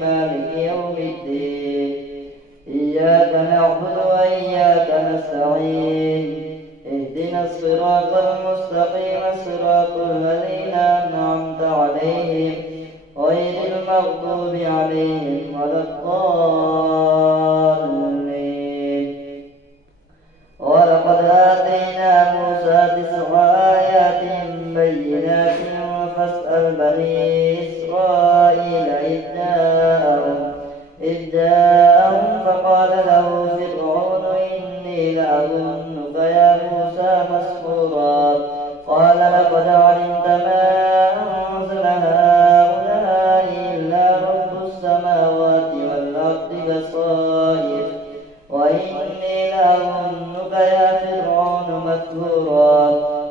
مالك يوم الدين إياك نعبد وإياك نستعين اهدنا الصراط المستقيم صراط الذين أنعمت عليهم غير المغضوب عليهم ولا الضالين. ولقد آتينا موسى 9 آيات بينات فاسأل بني إسرائيل إذ جاءهم فقال له فرعون إني لأظنك يا موسى مسحورا قال لقد علمت ما أنزل هؤلاء إلا رب السماوات والأرض بصائر وإني لأظنك يا فرعون مثبورا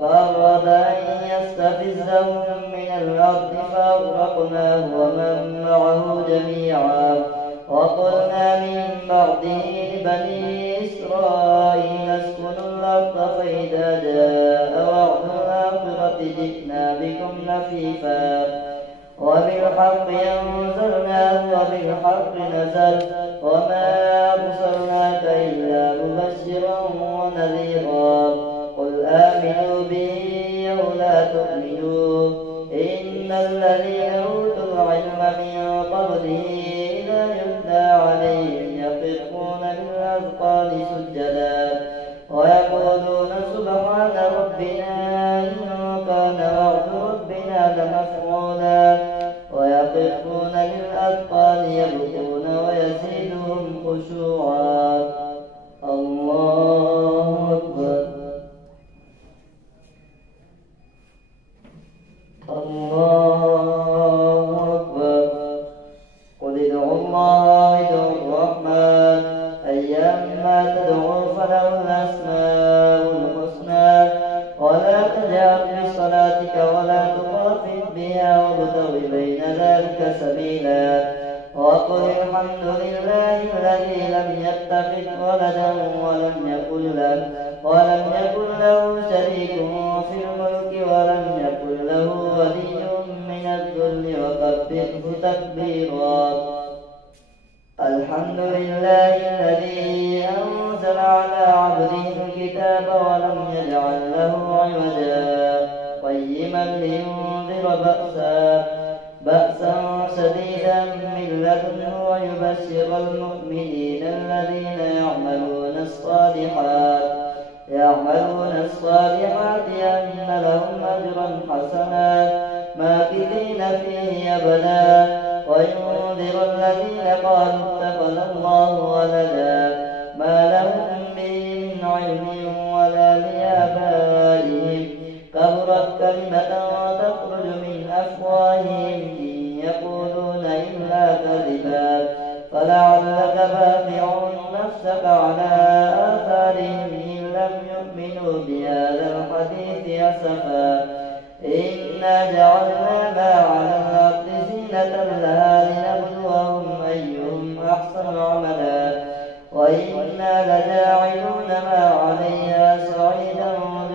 فأراد أن يستفزهم من الأرض فأغرقناه ومن معه جميعا وقلنا من بعده لبني إسرائيل اسكنوا الأرض فإذا جاء وعد الآخرة جئنا بكم لفيفا وبالحق أنزلناه وبالحق نزل وما أرسلناك إلا مبشرا ونذيرا قل آمنوا به أو لا تؤمنوا إن الذين أوتوا العلم من قبله إذا يتلى عليهم يخرون للأذقان سجدا ويقولون سبحان ربنا إن كان وعد ربنا لمفعولا ويخرون للأذقان يبكون ويزيدهم خشوعا. الله أكبر الله أكبر. قل ادعوا الله ادعوا الرحمن أيما تدعوا فله الأسماء الحسنى ولا تجهر بصلاتك ولا تخافت بها وابتغ بين ذلك سبيلا وقل الحمد لله الذي لم يتخذ ولدا ولم يكن له شريك في الملك ولم يكن له ولي من الذل وكبره تكبيرا. الحمد لله الذي أنزل على عبده الكتاب ولم يجعل له عوجا قيما لينذر بأسا شديدا من لدنه ويبشر المؤمنين الذين يعملون الصالحات أن لهم أجرا حسنا ماكثين فيه أبدا وينذر الذين قالوا اتخذ الله ولدا ما لهم به من علم ولا لآبائهم كبرت كلمة تخرج من أفواههم إن يقولون إلا كذبا فلعلك باخع نفسك على آثارهم إن لم يؤمنوا بهذا الحديث أسفا إنا جعلنا ما على الأرض زينة لها لنبلوهم أيهم أحسن عملا وإنا لجاعلون ما عليها صعيدا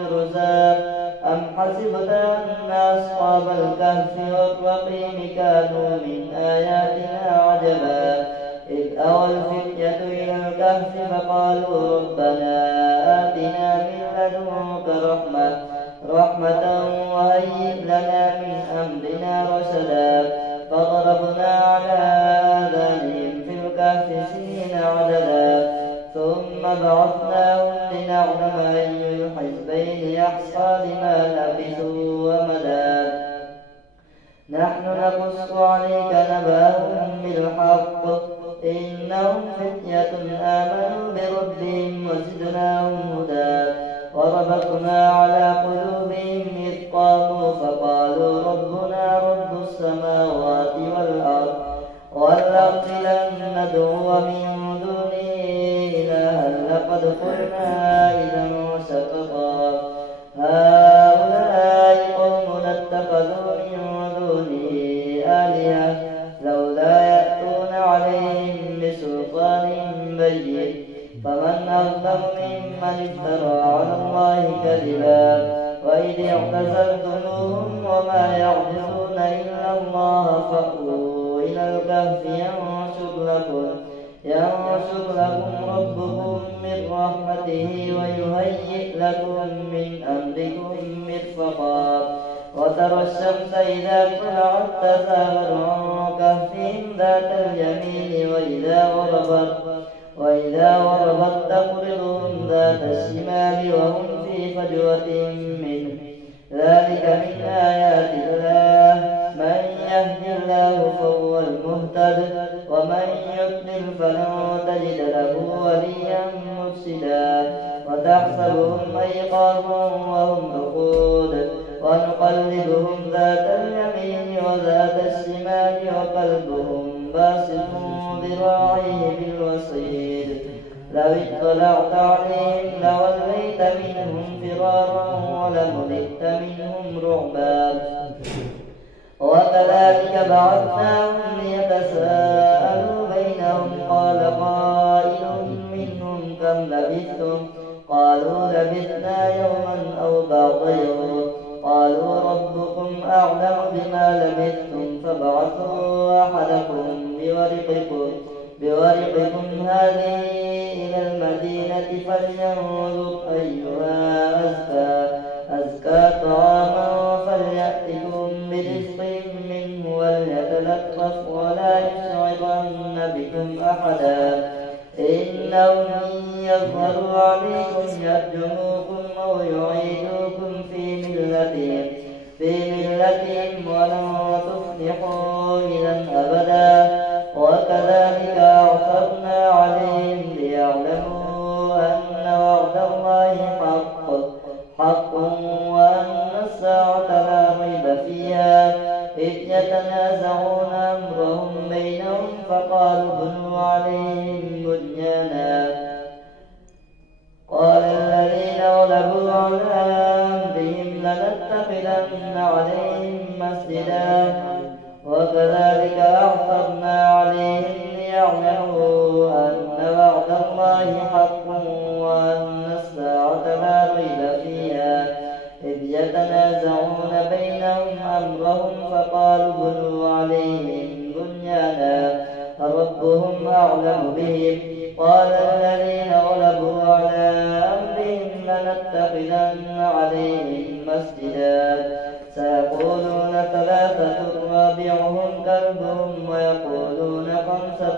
جرزا أم حسبت أن أصحاب الكهف والرقيم كانوا من آياتنا عجبا إذ أوى الفتية إلى الكهف فقالوا ربنا آتنا من لدنك رحمة وهيئ لنا من أمرنا رشدا فضربنا على آذانهم في الكهف سنين عددا ثم بعثناهم لنعلم أي الحزبين أحصى لما لبثوا ومدا نحن نقص عليك نبأهم بالحق إنهم فتية آمنوا بربهم وزدناهم هدى وربطنا على قلوبهم إذ قاموا فقالوا ربنا رب السماوات والأرض لن ندعو من دونه إلها لقد قلنا إذا شططا هؤلاء قوم اتخذوا من دونه آلهة لولا يأتون عليهم بسلطان بين فمن أظلم ممن افترى على الله كذبا وإذ اعتزلتموهم وما يعبدون إلا الله فأووا إلى الكهف ينشر لكم ربكم من رحمته ويهيئ لكم من أمركم مرفقا وترى الشمس إذا طلعت تزاور عن كهفهم ذات اليمين وإذا غربت تقرضهم ذات الشمال وهم في فجوة منه ذلك من آيات الله من يهد الله فهو المهتد ومن يضلل فلن تجد له وليا مرشدا وتحسبهم أيقاظا وهم رقود ونقلبهم ذات اليمين وذات الشمال وقلبهم باسط ذراعيه بالوصيد لو اطلعت عليهم لوليت منهم فرارا ولملئت منهم رعبا وكذلك بعثناهم ليتساءلوا بينهم قال قائل منهم كم لبثتم قالوا لبثنا يوما أو بعض يوم قالوا ربكم أعلم بما لبثتم فابعثوا أحدكم بورقكم هذه إلى المدينة فلينظر أيها أزكى طعاما فليأتكم برزق منه وليتلطف ولا يشعرن بكم أحدا إنهم إن يظهروا عليكم يرجموكم أو يعيدوكم في ملتهم ولن تفلحوا إذا أبدا وكذلك أعثرنا عليهم ليعلموا أن وعد الله حق وأن الساعة لا ريب فيها إذ يتنازعون أمرهم بينهم فقالوا بنوا عليهم بنيانا قال الذين غلبوا على أمرهم لنتخذن عليهم مسجدا وكذلك أعثرنا عليهم ليعلموا أن وعد الله حق وأن الساعة لا ريب فيها إذ يتنازعون بينهم أمرهم فقالوا بنوا عليهم بنيانا ربهم أعلم بهم قال الذين غلبوا على أمرهم لنتخذن عليهم مسجدا سيقولون ثلاثة رابعهم كلبهم ويقولون خمسة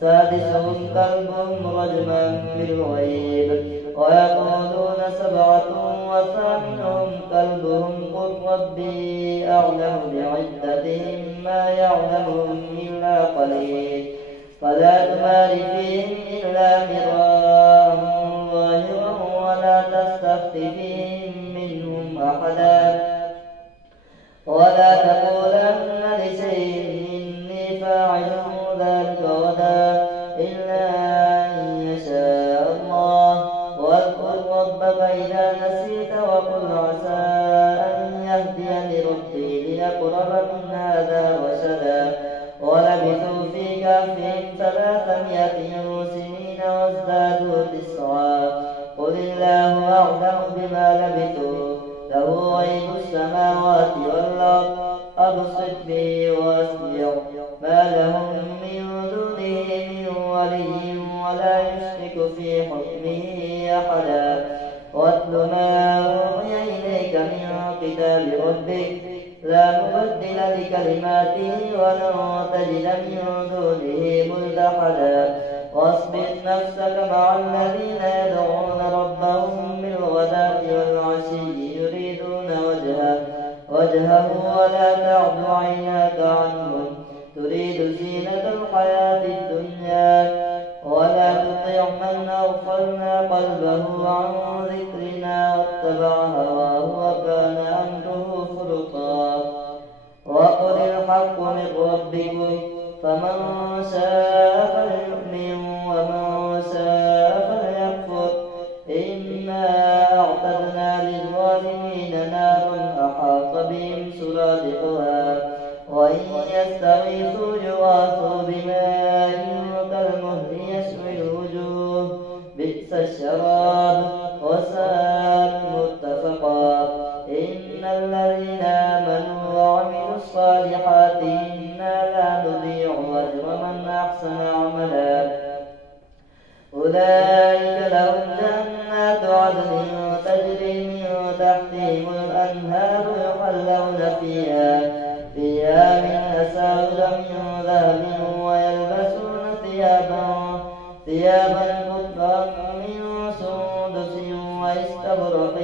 سادسهم كلبهم رجما بالغيب ويقولون سبعة وثامنهم كلبهم قل ربي أعلم بعدتهم ما يعلمهم إلا قليل فلا تمار فيهم إلا مراء ظاهرا ولا تستفت فيهم منهم أحدا ولا تقولن لشيء إني فاعل ذلك غدا إلا أن يشاء الله واذكر ربك إذا نسيت وقل عسى أن يهديني ربي لأقرب من هذا رشدا ولبثوا في كهفهم 300 سنين وازدادوا 9 قل الله أعلم بما لبثوا له غيب السماوات والأرض أبصر به وأسمع ما لهم من دونه من ولي ولا يشرك في حكمه أحدا واتل ما أوحي إليك من كتاب ربك لا مبدل لكلماته ولن تجد من دونه ملتحدا واصبر نفسك مع الذين يدعون ربهم بالغداة والعشي يريدون وجهه ولا تعد عيناك عنهم تريد زينة الحياة الدنيا ولا تطع من أغفلنا قلبه عن ذكرنا واتبع هواه وكان أمره فرطا وقل الحق من ربكم فمن شاء فليؤمن ومن شاء فليكفر إنا أعتدنا للظالمين نارا أحاط بهم سرادقها وإن يستغيثوا يغاثوا بماء كالمهل يشوي الوجوه بئس الشراب وساءت مرتفقا إن الذين آمنوا وعملوا الصالحات إنا من ذهب ويلبسون ثيابا خضرا من سندس واستبرق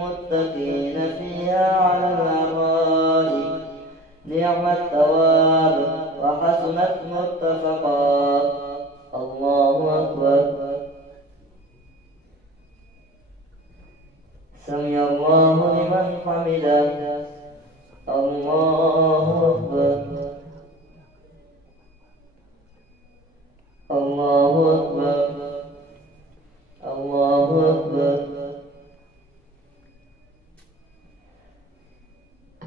متكئين فيها على الأرائك نعم الثواب وحسنت مرتفقا. الله أكبر. سمع الله لمن حمده. الله أكبر. الله أكبر. الله أكبر.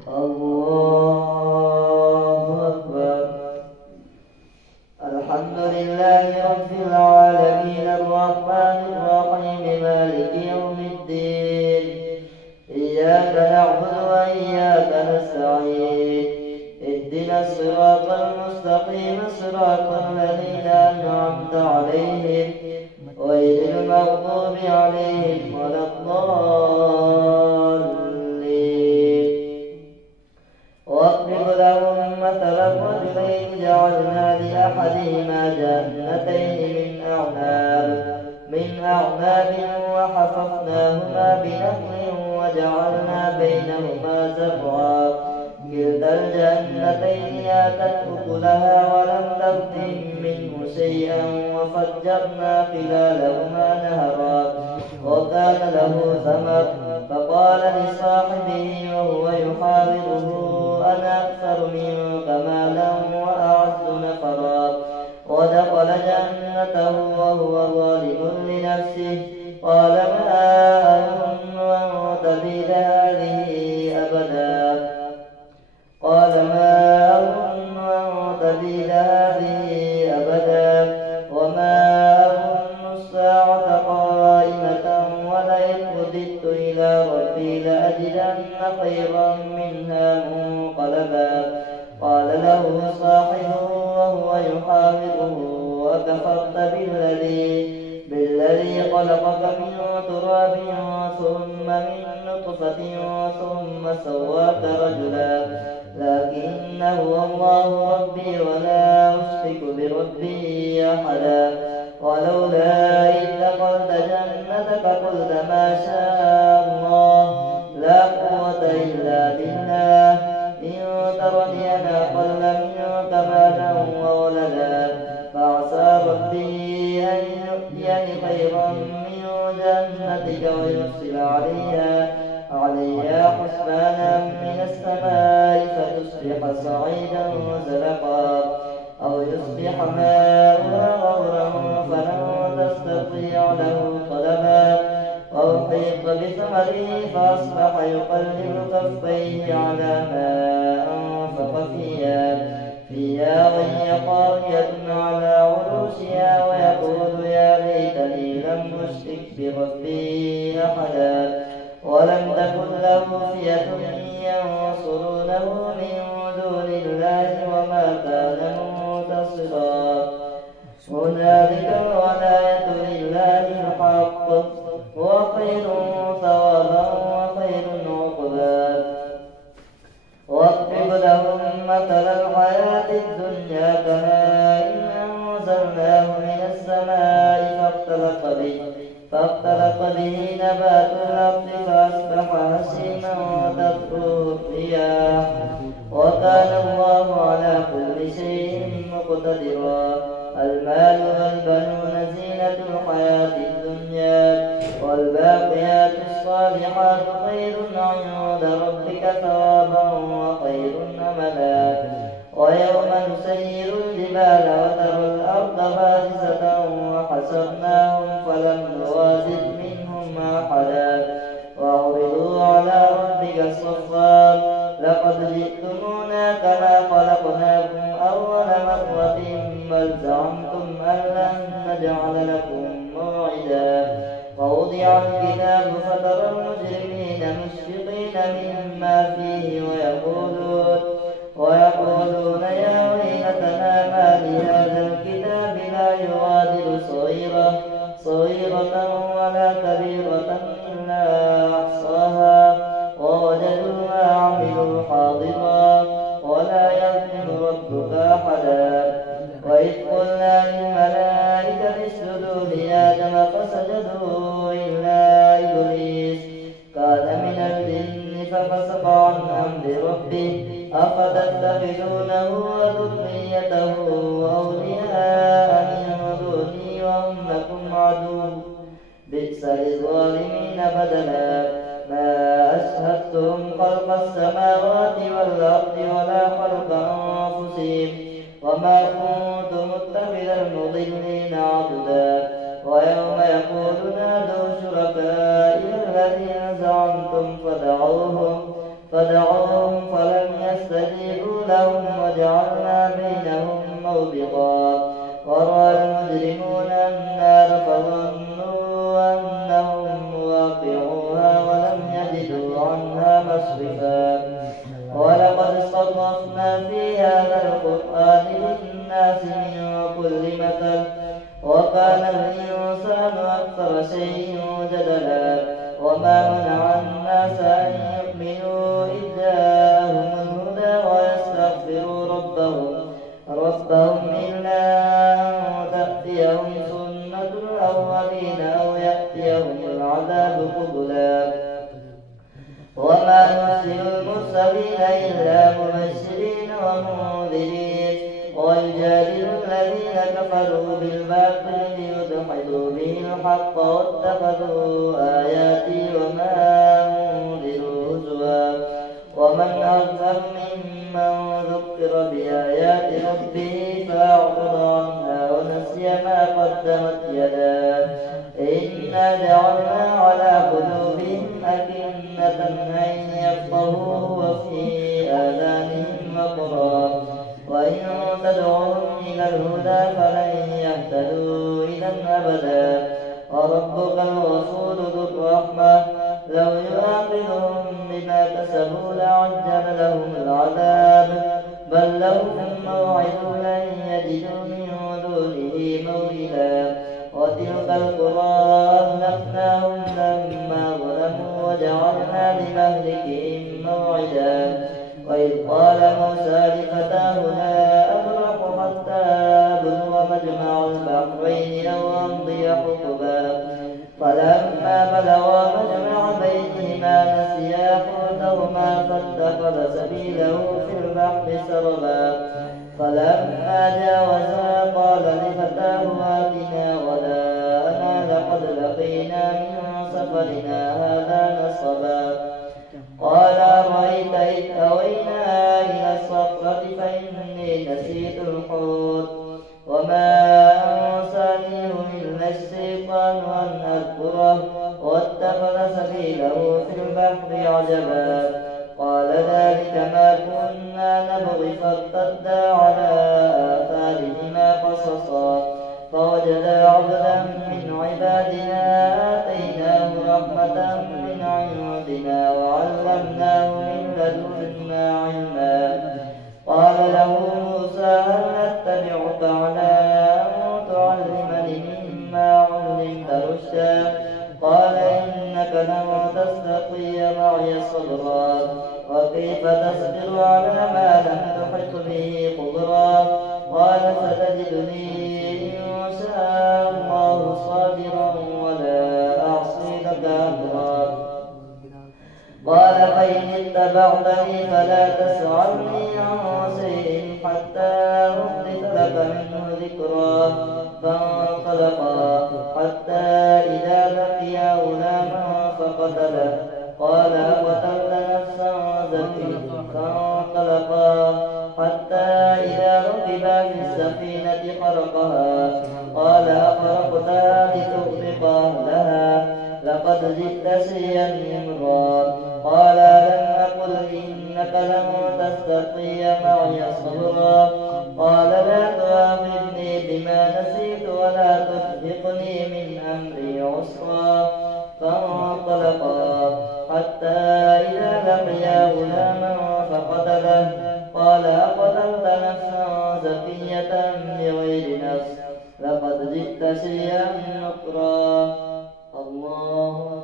الله أكبر. الحمد لله رب العالمين الرحمن الرحيم مالك يوم الدين إياك نعبد وإياك نستعين اهدنا الصراط المستقيم صراط الذين أنعمت عليهم غير المغضوب عليهم ولا الضالين. واضرب لهم مثل الرجلين جعلنا لأحدهما جنتين من أعناب وحفظناهما بنخل وجعلنا بينهما زرعا كلتا الجنتين آتت أكلها ولم تظلم منه شيئا وفجرنا خلالهما نهرا وكان له ثمر فقال لصاحبه وهو يحاوره أنا أكثر منك مالا وأعز نفرا ودخل جنته وهو ظالم لنفسه قال ما أظن أن تبيد هذه أبدا وما أظن الساعة قائمة ولئن رددت إلى ربي لأجدن خيرا منها منقلبا. قال له صاحبه وهو يحاوره وكفرت بالذي خلقك من تراب ثم من نطفة ثم سواك رجلا لكن هو الله ربي ولا أشرك بربي أحدا. ولولا إذ دخلت جنتك قلت ما شاء الله لا قوة إلا بالله إن ترني أنا أقل منك مالا وولدا فعسى ربي أن يؤتيني خيرا من جنتك ويرسل عليها حسبانا من السماء فتصبح صعيدا زلقا أو يصبح ماؤها غورا فلن تستطيع له طلبا وأحيط بثمره فأصبح يقلب كفيه على ما أنفق فيها وهي خاوية على عروشها ويقول يا ليتني لم أشرك بربي أحدا. ولم تكن له فئة ينصرونه من دون الله وما كان منتصرا. هنالك الولاية لله الحق هو خير ثوابا وخير عقبا. واضرب لهم مثل الحياة الدنيا كماء أنزلناه من السماء فاختلط به نبات الأرض فأصبح هشيما تذروه الرياح وكان الله على كل شيء مقتدرا. المال والبنون زينة الحياة الدنيا والباقيات الصالحات خير عند ربك ثوابا وخير أملا. ويوم نسير الجبال وترى الأرض بارزة وحشرناهم فلم نغادر منهم أحدا وعرضوا على ربك صفا لقد جئتمونا كما خلقناكم أول مرة بل زعمتم أن لن نجعل لكم موعدا. ووضع الكتاب فترى المجرمين مشفقين مما فيه ويقولون يا ويلتنا ما لهذا الكتاب لا يغادر صغيرة ولا كبيرة إلا أحصاها ووجدوا ما عملوا حاضرا ولا يظلم ربك أحدا. العذاب. وإذ قلنا للملائكة اسجدوا لآدم فسجدوا إلا إبليس كان من الجن ففسق عن أمر ربه أفتتخذونه وذريته أولياء من دوني وهم لكم عدو بئس للظالمين بدلا. ما أشهدتم خلق السماوات والأرض ولا خلق أنفسهم وما كنت متخذ المضلين عضدا. ويوم يقول نادوا شركائي الذين زعمتم فدعوهم فلم يستجيبوا لهم وجعلنا بينهم موبقا. ورأى المجرمون النار فظنوا أنهم مواقعوها ولم يجدوا عنها مصرفا. ولقد صرفنا في هذا القرآن للناس من كل مثل وكان الإنسان أكثر شيء جدلا. وما منع الناس أن يؤمنوا إذ جاءهم الهدى ويستغفروا ربهم إلا أن تأتيهم سنة الأولين أو يأتيهم العذاب قبلا. وما نرسل المرسلين إلا مبشرين ومنذرين ويجادل الذين كفروا بالباطل ليدحضوا به الحق واتخذوا آياتي وما أنذروا هزوا. ومن أظلم ممن ذكر بآيات ربه فأعرض عنها ونسي ما قدمت يداه إنا جعلنا على قلوبهم أكنة أن يفقهوه وفي آذانهم وقرا وإن تدعوهم إلى الهدى فلن يهتدوا إذا أبدا. وربك الغفور ذو الرحمة لو يؤاخذهم بما كسبوا لعجل لهم العذاب بل لهم موعد لن يجدوا من دونه موئلا. وتلك القرى أهلكناهم لما ظلموا وجعلنا لمهلكهم موعدا. وإذ قال موسى لفتاه لا أبرح حتى أبلغ مجمع البحرين أو أمضي حقبا. فلما بلغا مجمع بينهما نسيا حوتهما فاتخذ سبيله في البحر سربا. فلما جاوزا قال لفتاه آتنا غداءنا لقد لقينا من سفرنا هذا نصبا. قال أرأيت إذ أوينا إلى الصخرة فإني نسيت الحوت وما أنسانيه إلا الشيطان أن أذكره واتخذ سبيله في البحر عجبا. قال ذلك ما كنا نبغي فارتدا على آثارهما قصصا. فوجدا عبدا من عبادنا آتيناه رحمة من عندنا وعلمناه من لدنا علما. قال له موسى هل نتبعك على أن تعلمني مما علمت رشدا. قال إنك لن تستطيع معي صبرا وكيف تصبر على ما لم تحط به خبرا. قال ستجدني إن شاء الله صابرا ولا أعصي لك أمرا. قال فإن اتبعتني فلا تسألني عن شيء حتى أحدث لك منه ذكرا. فانطلقا حتى إذا لقيا غلاما فقتله قال أقتلت نفسا زكية. فانطلقا حتى إذا ركبا في السفينة خرقها قال أخرقتها لتغرق أهلها لقد جئت شيئا إمرا. قال لم أقل إنك لن تستطيع معي صبرا. قال لا تؤاخذني بما نسيت ولا ترهقني من أمري عسرا. فانطلقا حتى إذا لقيا غلاما فقتله قال أقتلت نفسا زكية بغير نفس لقد جئت شيئا نكرا. الله